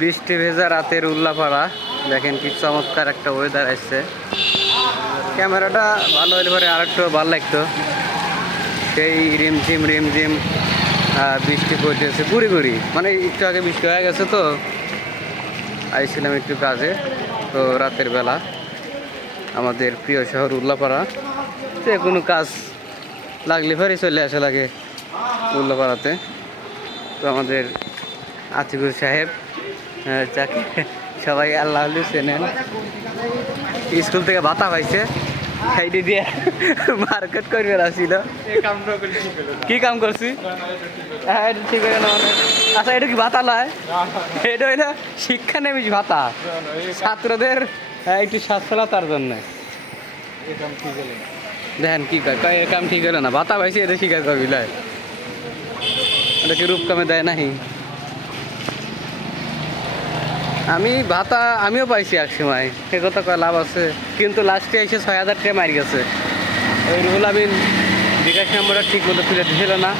বৃষ্টি ভেজা রাতের উল্লাপাড়া। দেখেন কি চমৎকার একটা ওয়েদার আসছে। ক্যামেরাটা ভালো হলে পরে আর একটু ভালো লাগতো। সেই রিমঝিম রিমঝিম বৃষ্টি পড়তেছে গুড়ি গুড়ি। মানে একটু আগে বৃষ্টি হয়ে গেছে তো। আইছিলাম একটু কাজে, তো রাতের বেলা। আমাদের প্রিয় শহর উল্লাপাড়া। যে কোনো কাজ লাগলে ফেরে চলে আসা লাগে উল্লাপাড়াতে। তো আমাদের আতিকুর সাহেব যাকে। সবাই আল্লাহ চেনেন। স্কুল থেকে ভাতা পাইছে। খাইতে দিয়ে মার্কেট করবে আসছিল কি কাম করছি? হ্যাঁ এটা ঠিক না মানে। আচ্ছা এটা কি ভাতা লয়? এটা হইল শিক্ষা নেমিস ভাতা। ছাত্রদের হ্যাঁ, একটু সচ্ছলতার জন্য। দেখেন কি কয় এ কাম ঠিক হলো না। ভাতা পাইছি এটা স্বীকার করবি লয়। এটা কি রূপ কামে দেয় নাহি? আমি ভাতা আমিও পাইছি এক সময়। সে কথা কয় লাভ আছে। কিন্তু লাস্টে এসে ছয় হাজার টাকা মারি গেছে। ওই রুহুল আমিন বিকাশ নম্বরটা ঠিক মতো তুলে দিছিল না।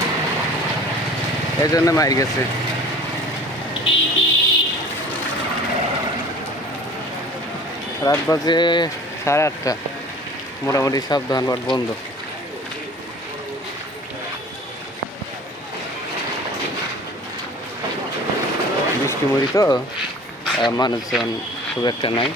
এই জন্য মারি গেছে। রাত বাজে সাড়ে আটটা। মোটামুটি সব দোকানপাট বন্ধ। বৃষ্টি মরি তো? মানুষজন খুব একটা নাই।